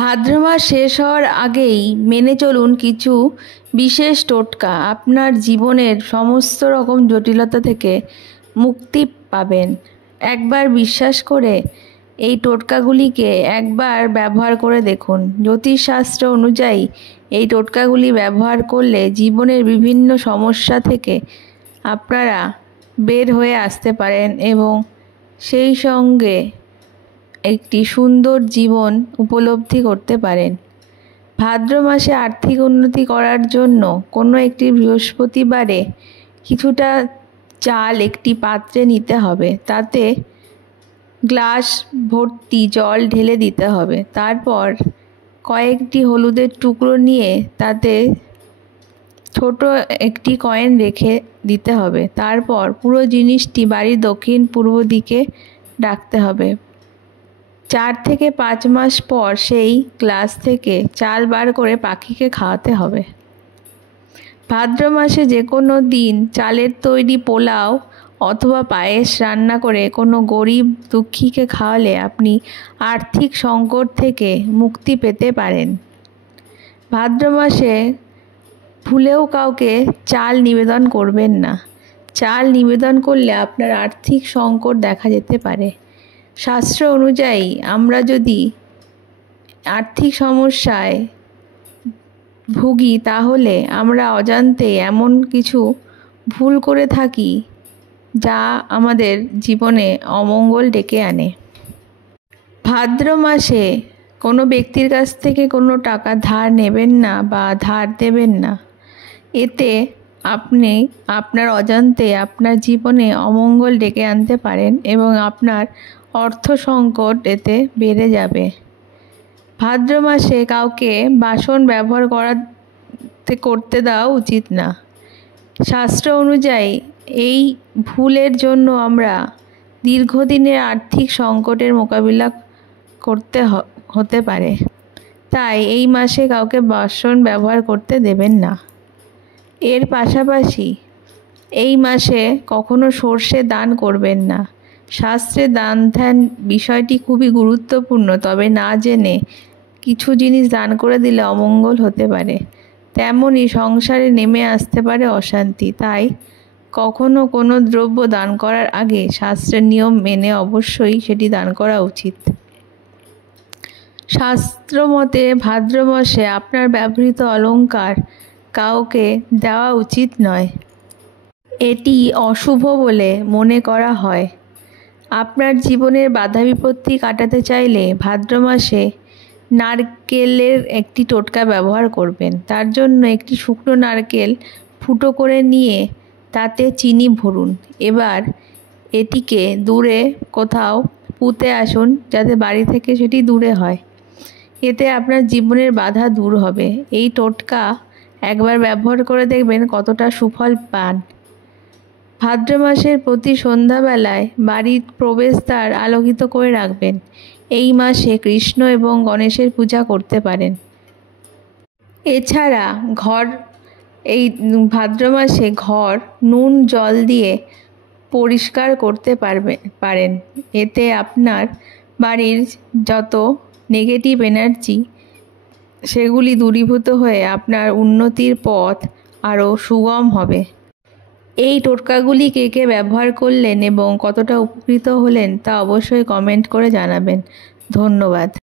ভাদ্র মাস শেষ হওয়ার আগেই মেনে চলুন কিছু বিশেষ টোটকা। আপনার জীবনের সমস্ত রকম জটিলতা থেকে মুক্তি পাবেন। একবার বিশ্বাস করে এই টোটকাগুলিকে একবার ব্যবহার করে দেখুন। জ্যোতিষশাস্ত্র অনুযায়ী এই টোটকাগুলি ব্যবহার করলে জীবনের বিভিন্ন সমস্যা থেকে আপনারা বের হয়ে আসতে পারেন এবং সেই সঙ্গে একটি সুন্দর জীবন উপলব্ধি করতে পারেন। ভাদ্র মাসে আর্থিক উন্নতি করার জন্য কোনো একটি বৃহস্পতিবারে কিছুটা চাল একটি পাত্রে নিতে হবে, তাতে গ্লাস ভর্তি জল ঢেলে দিতে হবে। তারপর কয়েকটি হলুদের টুকরো নিয়ে তাতে ছোট একটি কয়েন রেখে দিতে হবে। তারপর পুরো জিনিসটি বাড়ির দক্ষিণ পূর্ব দিকে রাখতে হবে। 4 থেকে 5 মাস পর সেই গ্লাস থেকে চাল বার করে পাখিকে খাওয়াতে হবে। ভাদ্র মাসে যে কোনো দিন চালের তৈরি পোলাও অথবা পায়েস রান্না করে কোনো গরিব দুঃখীকে খাওয়ালে আপনি আর্থিক সংকট থেকে মুক্তি পেতে পারেন। ভাদ্র মাসে ভুলেও কাউকে চাল নিবেদন করবেন না। চাল নিবেদন করলে আপনার আর্থিক সংকট দেখা যেতে পারে। শাস্ত্র অনুযায়ী আমরা যদি আর্থিক সমস্যায় ভুগি তাহলে আমরা অজান্তে এমন কিছু ভুল করে থাকি যা আমাদের জীবনে অমঙ্গল ডেকে আনে। ভাদ্র মাসে কোনো ব্যক্তির কাছ থেকে কোনো টাকা ধার নেবেন না বা ধার দেবেন না। এতে আপনি আপনার অজান্তে আপনার জীবনে অমঙ্গল ডেকে আনতে পারেন এবং আপনার অর্থ সংকট এতে বেড়ে যাবে। ভাদ্র মাসে কাউকে বাসন ব্যবহার করতে দেওয়া উচিত না। শাস্ত্র অনুযায়ী এই ভুলের জন্য আমরা দীর্ঘদিনের আর্থিক সংকটের মোকাবিলা করতে হতে পারে। তাই এই মাসে কাউকে বাসন ব্যবহার করতে দেবেন না। এর পাশাপাশি এই মাসে কখনো সর্ষে দান করবেন না। শাস্ত্রে দান ধ্যান বিষয়টি খুবই গুরুত্বপূর্ণ, তবে না জেনে কিছু জিনিস দান করে দিলে অমঙ্গল হতে পারে। তেমনই সংসারে নেমে আসতে পারে অশান্তি। তাই কখনো কোনো দ্রব্য দান করার আগে শাস্ত্রের নিয়ম মেনে অবশ্যই সেটি দান করা উচিত। শাস্ত্র মতে ভাদ্র মাসে আপনার ব্যবহৃত অলংকার কাউকে দেওয়া উচিত নয়। এটি অশুভ বলে মনে করা হয়। আপনার জীবনের বাধা বিপত্তি কাটাতে চাইলে ভাদ্র মাসে নারকেলের একটি টোটকা ব্যবহার করবেন। তার জন্য একটি শুকনো নারকেল ফুটো করে নিয়ে তাতে চিনি ভরুন। এবার এটিকে দূরে কোথাও পুঁতে আসুন, যাতে বাড়ি থেকে সেটি দূরে হয়। এতে আপনার জীবনের বাধা দূর হবে। এই টোটকা একবার ব্যবহার করে দেখবেন কতটা সুফল পান। ভাদ্র মাসের প্রতি সন্ধ্যাবেলায় বাড়ির প্রবেশদ্বার আলোকিত করে রাখবেন। এই মাসে কৃষ্ণ এবং গণেশের পূজা করতে পারেন। এছাড়া এই ভাদ্র মাসে ঘর নুন জল দিয়ে পরিষ্কার করতে পারেন। এতে আপনার বাড়ির যত নেগেটিভ এনার্জি সেগুলি দূরীভূত হয়ে আপনার উন্নতির পথ আরও সুগম হবে। এই টোটকাগুলি কে কে ব্যবহার করলেন এবং কতটা উপকৃত হলেন তা অবশ্যই কমেন্ট করে জানাবেন। ধন্যবাদ।